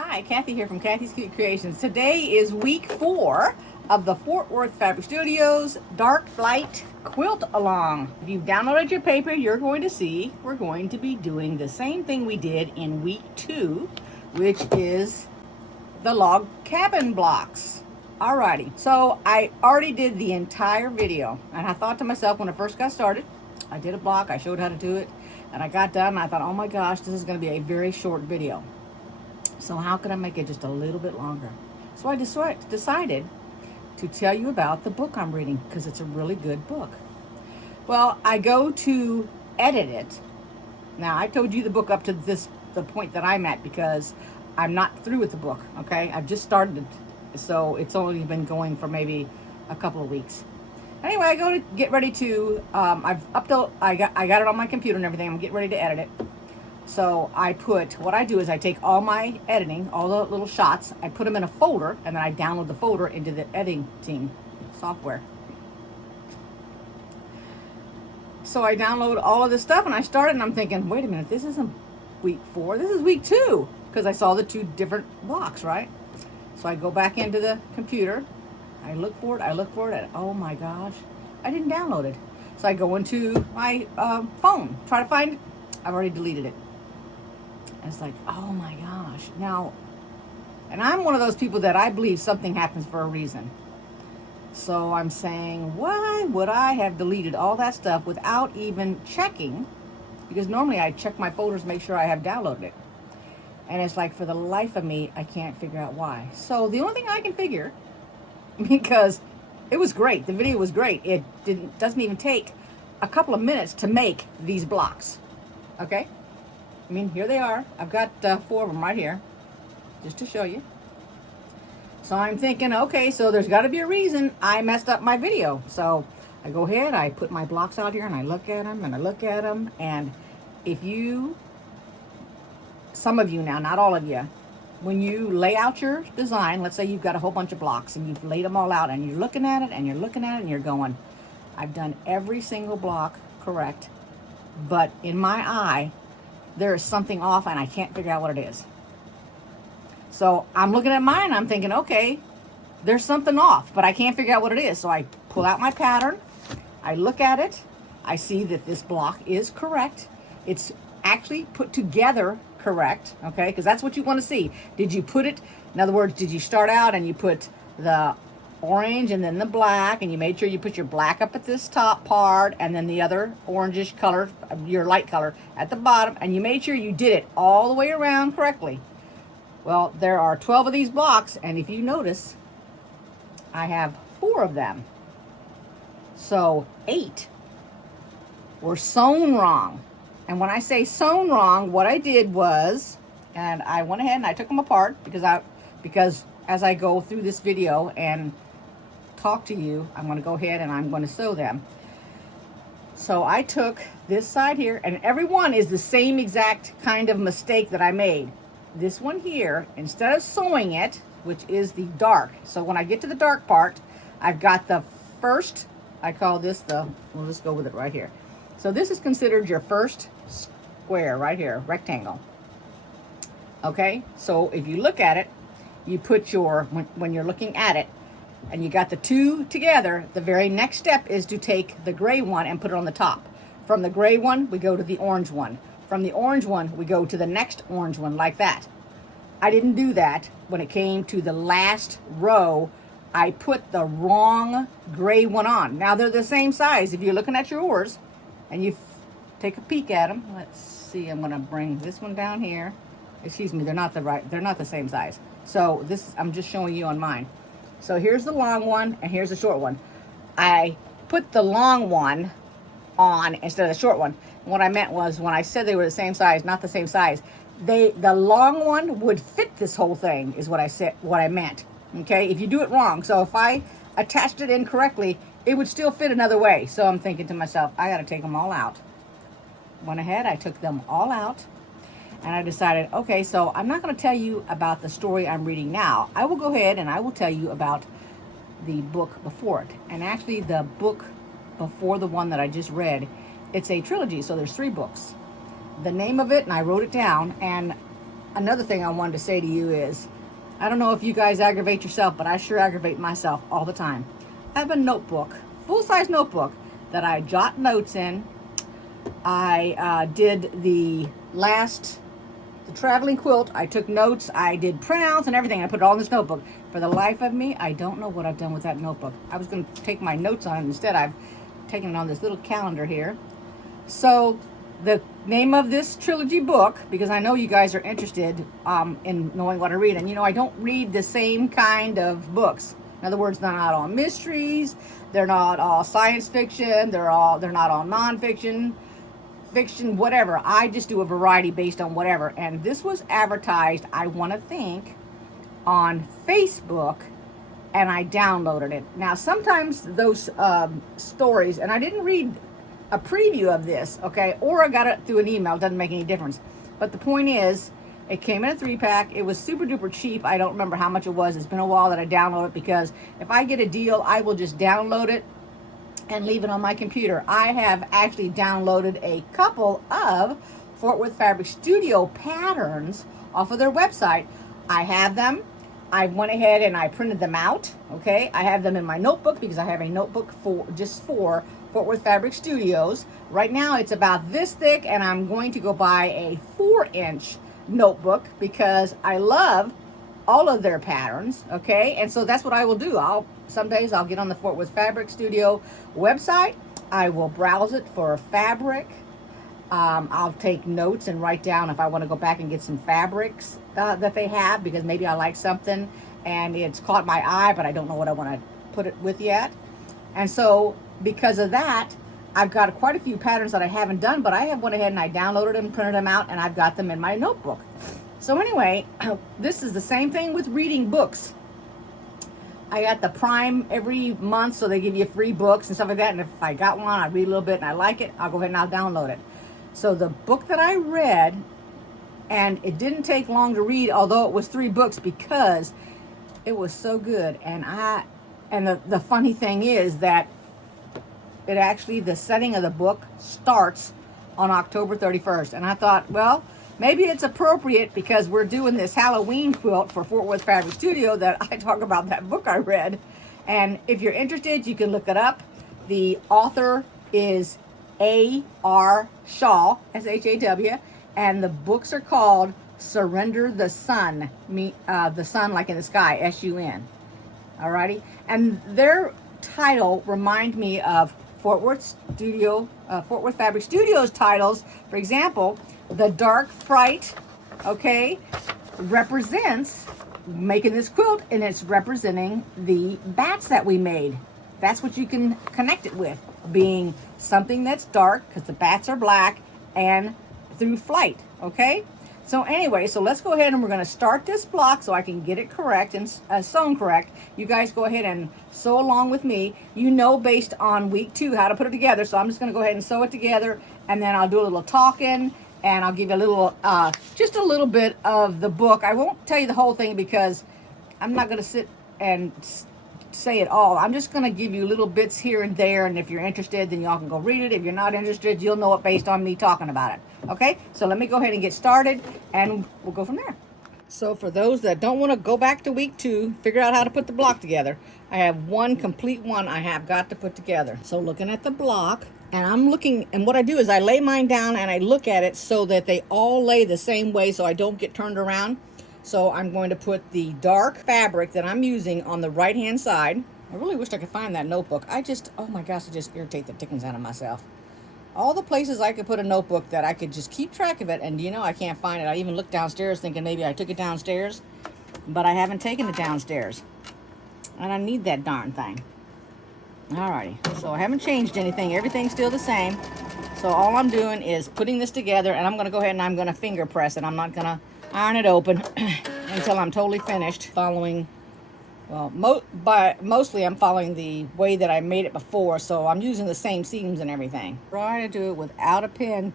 Hi, Kathy here from Kathy's Cute Creations. Today is week 4 of the Fort Worth Fabric Studios Dark Light Quilt Along. If you've downloaded your paper, you're going to see we're going to be doing the same thing we did in week 2, which is the log cabin blocks. Alrighty, so I already did the entire video, and I thought to myself when I first got started, I did a block, I showed how to do it, and I got done, and I thought, oh my gosh, this is going to be a very short video. So how can I make it just a little bit longer? So I decided to tell you about the book I'm reading because it's a really good book. Well, I go to edit it. Now, I told you the book up to the point that I'm at because I'm not through with the book, okay? I've just started it, so it's only been going for maybe a couple of weeks. Anyway, I go to get ready to, I got it on my computer and everything. I'm getting ready to edit it. So what I do is I take all my editing, all the little shots, I put them in a folder, and then I download the folder into the editing software. So I download all of this stuff, and I started, and I'm thinking, wait a minute, this isn't week 4, this is week 2, because I saw the 2 different blocks, right? So I go back into the computer, I look for it, and oh my gosh, I didn't download it. So I go into my phone, try to find it, I've already deleted it. It's like, oh my gosh. Now, and I'm one of those people that I believe something happens for a reason. So I'm saying, why would I have deleted all that stuff without even checking? Because normally I check my folders, make sure I have downloaded it. And it's like, for the life of me, I can't figure out why. So the only thing I can figure, because it was great, the video was great. It doesn't even take a couple of minutes to make these blocks. Okay? I mean, here they are. I've got 4 of them right here, just to show you. So I'm thinking, okay, so there's got to be a reason I messed up my video. So I go ahead, I put my blocks out here, and I look at them, and I look at them. And if you, some of you now, not all of you, when you lay out your design, let's say you've got a whole bunch of blocks, and you've laid them all out, and you're looking at it, and you're looking at it, and you're going, I've done every single block correct, but in my eye, there is something off and I can't figure out what it is. So I'm looking at mine, I'm thinking, okay, there's something off, but I can't figure out what it is. So I pull out my pattern, I look at it, I see that this block is correct. It's actually put together correct, okay? Because that's what you want to see. Did you put it, in other words, did you start out and you put the orange and then the black, and you made sure you put your black up at this top part and then the other orangish color, your light color, at the bottom, and you made sure you did it all the way around correctly? Well, there are 12 of these blocks, and if you notice, I have 4 of them. So 8 were sewn wrong. And when I say sewn wrong, what I did was, and I went ahead and I took them apart because as I go through this video and talk to you, I'm going to go ahead and I'm going to sew them. So I took this side here, and every one is the same exact kind of mistake that I made. This one here, instead of sewing it, which is the dark, so when I get to the dark part, I've got the first, I call this we'll just go with it right here. So this is considered your first square right here, rectangle. Okay, so if you look at it, you put when you're looking at it, and you got the 2 together, the very next step is to take the gray one and put it on the top. From the gray one, we go to the orange one. From the orange one, we go to the next orange one, like that. I didn't do that when it came to the last row. I put the wrong gray one on. Now they're the same size. If you're looking at yours and you take a peek at them, let's see, I'm gonna bring this one down here. Excuse me, they're not the same size. So this, I'm just showing you on mine. So here's the long one and here's the short one. I put the long one on instead of the short one. What I meant was, when I said they were the same size, not the same size, the long one would fit this whole thing, is what I meant. Okay, if you do it wrong. So if I attached it incorrectly, it would still fit another way. So I'm thinking to myself, I got to take them all out. Went ahead, I took them all out. And I decided, okay, so I'm not going to tell you about the story I'm reading now. I will go ahead and I will tell you about the book before it. And actually, the book before the one that I just read, it's a trilogy, so there's 3 books. The name of it, and I wrote it down, and another thing I wanted to say to you is, I don't know if you guys aggravate yourself, but I sure aggravate myself all the time. I have a notebook, full-size notebook, that I jot notes in. I did the traveling quilt. I took notes. I did printouts and everything. I put it all in this notebook. For the life of me, I don't know what I've done with that notebook. I was going to take my notes on it. Instead, I've taken it on this little calendar here. So the name of this trilogy book, because I know you guys are interested in knowing what I read. And, you know, I don't read the same kind of books. In other words, they're not all mysteries. They're not all science fiction. They're not all nonfiction, fiction, whatever. I just do a variety based on whatever. And this was advertised, I want to think, on Facebook, and I downloaded it. Now, sometimes those stories, and I didn't read a preview of this, okay, or I got it through an email. It doesn't make any difference. But the point is, it came in a 3-pack. It was super duper cheap. I don't remember how much it was. It's been a while that I downloaded it, because if I get a deal, I will just download it and leave it on my computer. I have actually downloaded a couple of Fort Worth Fabric Studio patterns off of their website. I have them. I went ahead and I printed them out. Okay, I have them in my notebook, because I have a notebook for Fort Worth Fabric Studios. Right now it's about this thick, and I'm going to go buy a 4-inch notebook, because I love all of their patterns. Okay, and so that's what I will do. Some days I'll get on the Fort Worth Fabric Studio website. I will browse it for fabric. I'll take notes and write down if I want to go back and get some fabrics that they have, because maybe I like something and it's caught my eye, but I don't know what I want to put it with yet. And so because of that, I've got quite a few patterns that I haven't done, but I have went ahead and I downloaded them, printed them out, and I've got them in my notebook. So anyway, this is the same thing with reading books. I got the Prime every month, so they give you free books and stuff like that. And if I got one, I read a little bit and I like it, I'll go ahead and I'll download it. So the book that I read, and it didn't take long to read, although it was 3 books, because it was so good. And the funny thing is that it actually, the setting of the book starts on October 31st. And I thought, well, maybe it's appropriate, because we're doing this Halloween quilt for Fort Worth Fabric Studio, that I talk about that book I read. And if you're interested, you can look it up. The author is A.R. Shaw, S-H-A-W, and the books are called Surrender the Sun, the sun like in the sky, S-U-N. Alrighty, and their title remind me of Fort Worth Fabric Studios titles. For example, the Dark Fright, okay, represents making this quilt, and it's representing the bats that we made. That's what you can connect it with, being something that's dark, because the bats are black, and through flight, okay? So anyway, so let's go ahead and we're going to start this block so I can get it correct and sewn correct. You guys go ahead and sew along with me. You know, based on week 2 how to put it together. So I'm just going to go ahead and sew it together, and then I'll do a little talking, and I'll give you a little, just a little bit of the book. I won't tell you the whole thing, because I'm not going to sit and say it all. I'm just going to give you little bits here and there, and if you're interested, then y'all can go read it. If you're not interested, you'll know it based on me talking about it. Okay, so let me go ahead and get started, and we'll go from there. So for those that don't want to go back to week 2, figure out how to put the block together, I have one complete one I have got to put together. So looking at the block, and I'm looking, and what I do is I lay mine down and I look at it so that they all lay the same way, so I don't get turned around. So I'm going to put the dark fabric that I'm using on the right hand side. I really wish I could find that notebook. Oh my gosh, I just irritate the dickens out of myself. All the places I could put a notebook that I could just keep track of it, and you know, I can't find it. I even looked downstairs thinking maybe I took it downstairs, but I haven't taken it downstairs. And I need that darn thing. Alrighty, so I haven't changed anything. Everything's still the same. So all I'm doing is putting this together, and I'm going to go ahead and I'm going to finger press it. I'm not going to iron it open until I'm totally finished following, well, mostly I'm following the way that I made it before, so I'm using the same seams and everything. Try to do it without a pin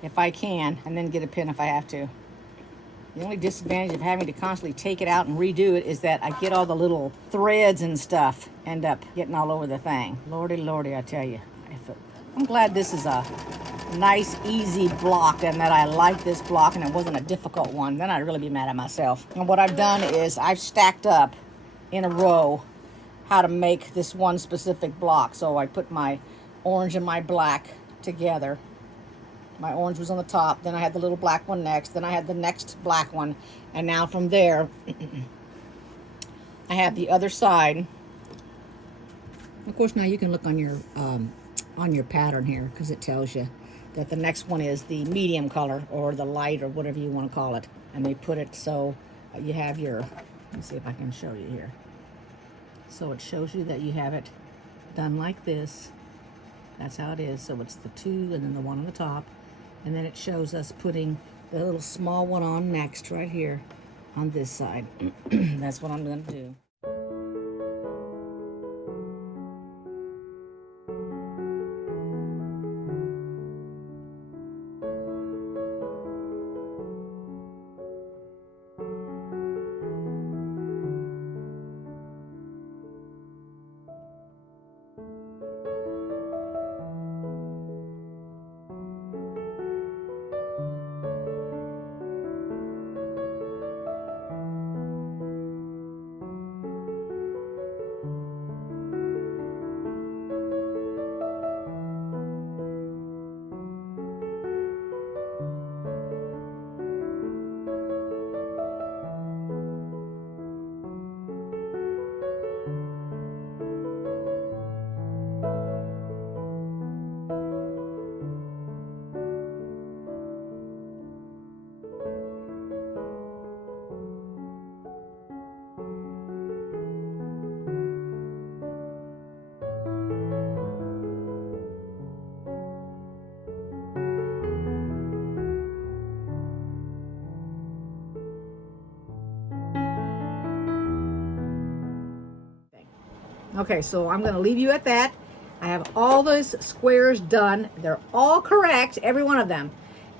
if I can, and then get a pin if I have to. The only disadvantage of having to constantly take it out and redo it is that I get all the little threads and stuff end up getting all over the thing. Lordy, lordy, I tell you. I'm glad this is a nice, easy block and that I like this block and it wasn't a difficult one, then I'd really be mad at myself. And what I've done is I've stacked up in a row how to make this one specific block. So I put my orange and my black together. My orange was on the top, then I had the little black one next, then I had the next black one, and now from there I have the other side. Of course, now you can look on your pattern here because it tells you that the next one is the medium color or the light or whatever you want to call it. And they put it so you have your, let me see if I can show you here. So it shows you that you have it done like this. That's how it is. So it's the two and then the one on the top. And then it shows us putting the little small one on next right here on this side. That's what I'm going to do. Okay, so I'm going to leave you at that. I have all those squares done. They're all correct, every one of them.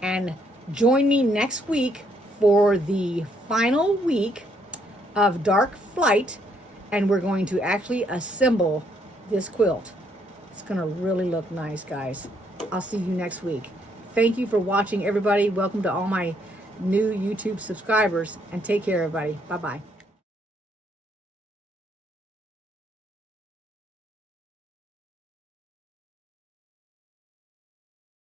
And join me next week for the final week of Dark Flight, and we're going to actually assemble this quilt. It's going to really look nice, guys. I'll see you next week. Thank you for watching, everybody. Welcome to all my new YouTube subscribers, and take care, everybody. Bye-bye.